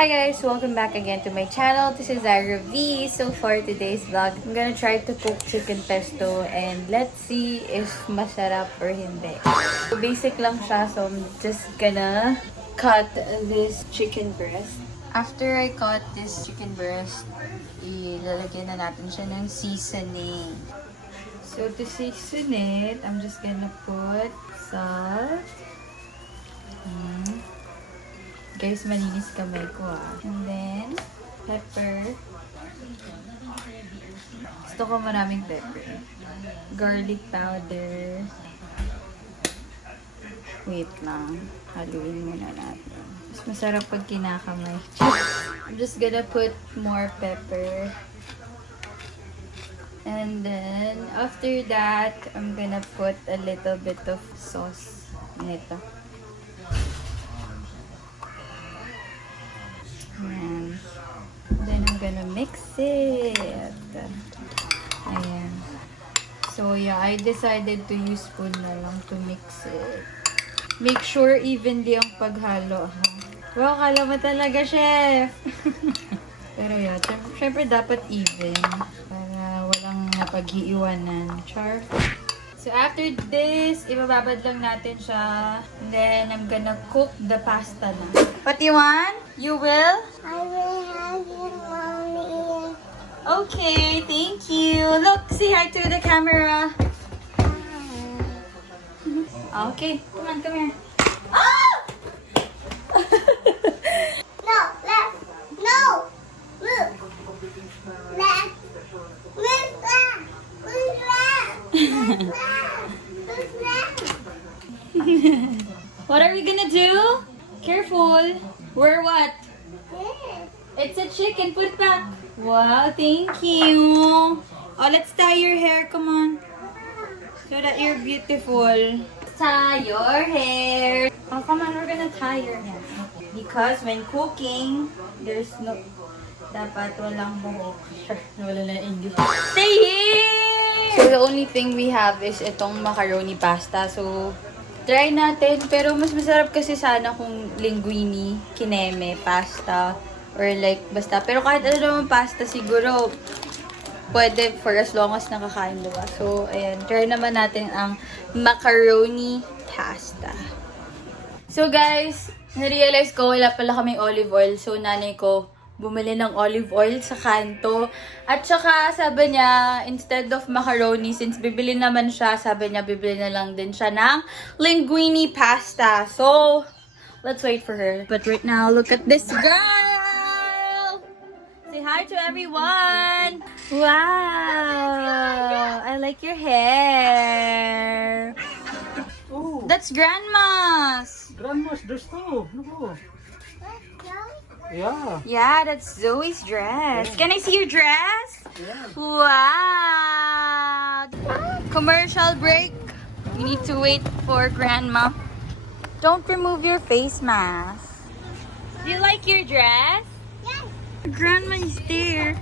Hi guys! Welcome back again to my channel. This is Zyra V. So for today's vlog, I'm gonna try to cook chicken pesto and let's see if masarap or hindi. So basic lang siya, so I'm just gonna cut this chicken breast. After I cut this chicken breast, ilalagay na natin siya ng seasoning. So to season it, I'm just gonna put salt. Guys, malinis kamay ko And then, pepper. Gusto ko maraming pepper. Garlic powder. Wait lang. Haluin muna natin. Mas masarap pag kinakamay. I'm just gonna put more pepper. And then, after that, I'm gonna put a little bit of sauce. Nito. Ayan. Then, I'm gonna mix it. Ayan. So, yeah, I decided to use spoon na lang to mix it. Make sure evenly ang paghalo, ha? Wow, kala mo talaga, chef! Pero, yeah, syempre dapat even. Para walang napag-iiwanan. Char. So, after this, ibababad lang natin siya. And then, I'm gonna cook the pasta na. What you want? You will? I will have you, Mommy. Okay, thank you. Look, say hi to the camera. Okay, come on, come here. Ah! No, left. No. Move. Left. Move left. Move left. Move left. Move left. What are we gonna do? Careful. We're what? This. It's a chicken. Put it back. Wow, thank you. Oh, let's tie your hair. Come on. So that you're beautiful. Tie your hair. Oh, come on. We're gonna tie your hair. Because when cooking, there's no... Dapat walang buhok. Wala na English. Stay here! So, the only thing we have is itong macaroni pasta. So, try natin. Pero mas masarap kasi sana kung linguine, kineme, pasta, or like, basta. Pero kahit ano naman pasta, siguro, pwede for as long as nakakain, diba? So, ayan. Try naman natin ang macaroni pasta. So, guys, na-realize ko, wala pala kaming olive oil. So, nanay ko, bumili ng olive oil sa kanto. At saka, sabi niya, instead of macaroni, since bibili naman siya, sabi niya, bibili na lang din siya ng linguine pasta. So, let's wait for her. But right now, look at this girl! Say hi to everyone! Wow! I like your hair. Oh, That's grandma's! grandma's dress too. No. Yeah. Yeah, that's Zoe's dress. Can I see your dress? Yeah. Wow! Commercial break. We need to wait for Grandma. Don't remove your face mask. Do you like your dress? Yes. Grandma is there.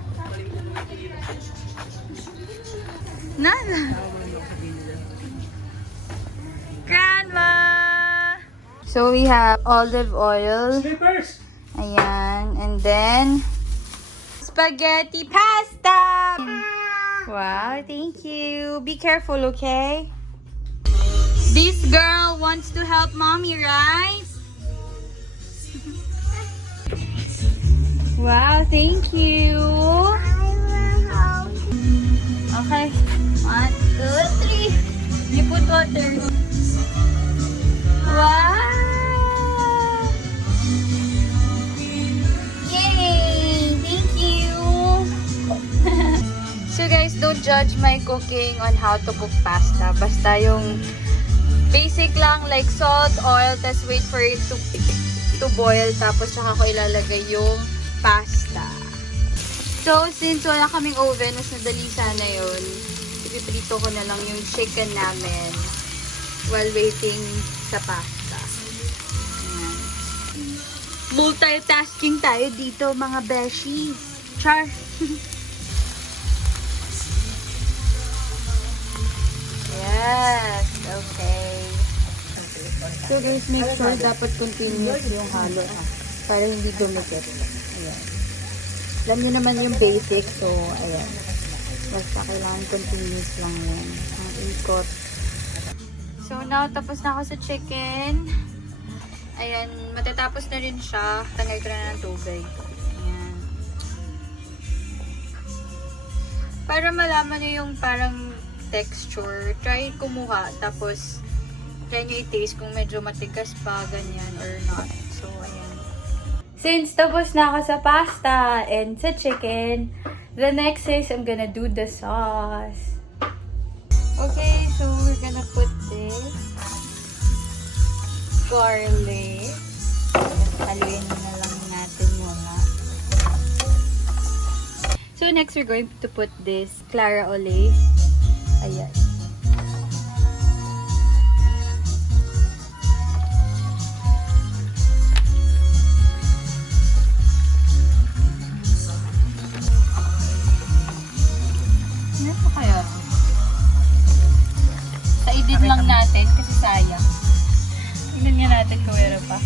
Nada. Grandma! So we have olive oil. Slippers. Ayan. And then, spaghetti pasta! Wow, thank you. Be careful, okay? This girl wants to help mommy, right? Wow, thank you. I will help. Okay. 1, 2, 3. You put water. Wow! Yay! Thank you! So guys, don't judge my cooking on how to cook pasta. Basta yung basic lang, like salt, oil, tas wait for it to boil. Tapos saka ko ilalagay yung pasta. So, since wala kaming oven, mas nadali sana yun. Ipiprito ko na lang yung chicken namin while waiting sa pasta. Ayan. Multitasking tayo dito, mga beshies. Char! Yes! Okay. So guys, make sure dapat continuous yung halo. Para hindi dumikit. Ayan. Alam niyo naman yung basic. So, ayan. Basta kailangan continuous lang yan. Ang ikot. So, now, tapos na ako sa chicken. Ayan. Matatapos na rin siya. Tanggal ko na ng tubig. Ayan. Para malaman niyo yung parang texture, try kumuha. Tapos, try nyo i-taste kung medyo matigas pa, ganyan, or not. So, ayan. Since tapos na ako sa pasta and sa chicken, the next is I'm gonna do the sauce. Okay, so we're gonna put this garlic. Haluin na lang natin muna. So next we're going to put this Clara Olay. Ayan. Ano pa kaya? Sa-edit lang natin kasi sayang. Tingnan nga natin kung meron pa.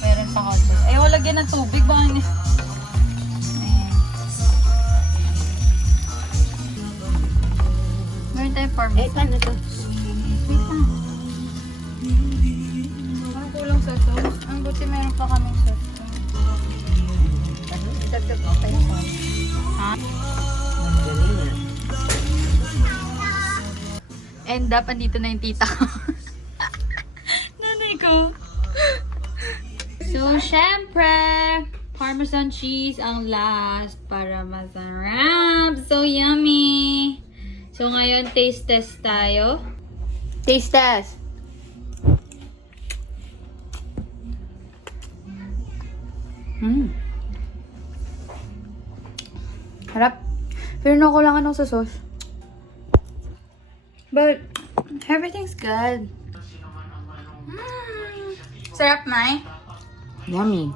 Meron pa konti. Ay, wala lagyan ng tubig. Baka hindi. Meron tayong parmesan. Paano to? Wait lang. Parang kulang sa sauce. Ang buti meron pa kaming sauce. Dagdag ko pa yung sauce. Ha? Galing na. End up, andito na yung tita ko. Nanay ko. So, syempre, Parmesan cheese ang last para masarap. So, yummy. So, ngayon, taste test tayo. Taste test. Harap. Pero nakulangan ako sa sauce. But, everything's good. Sarap, Mai. Yummy.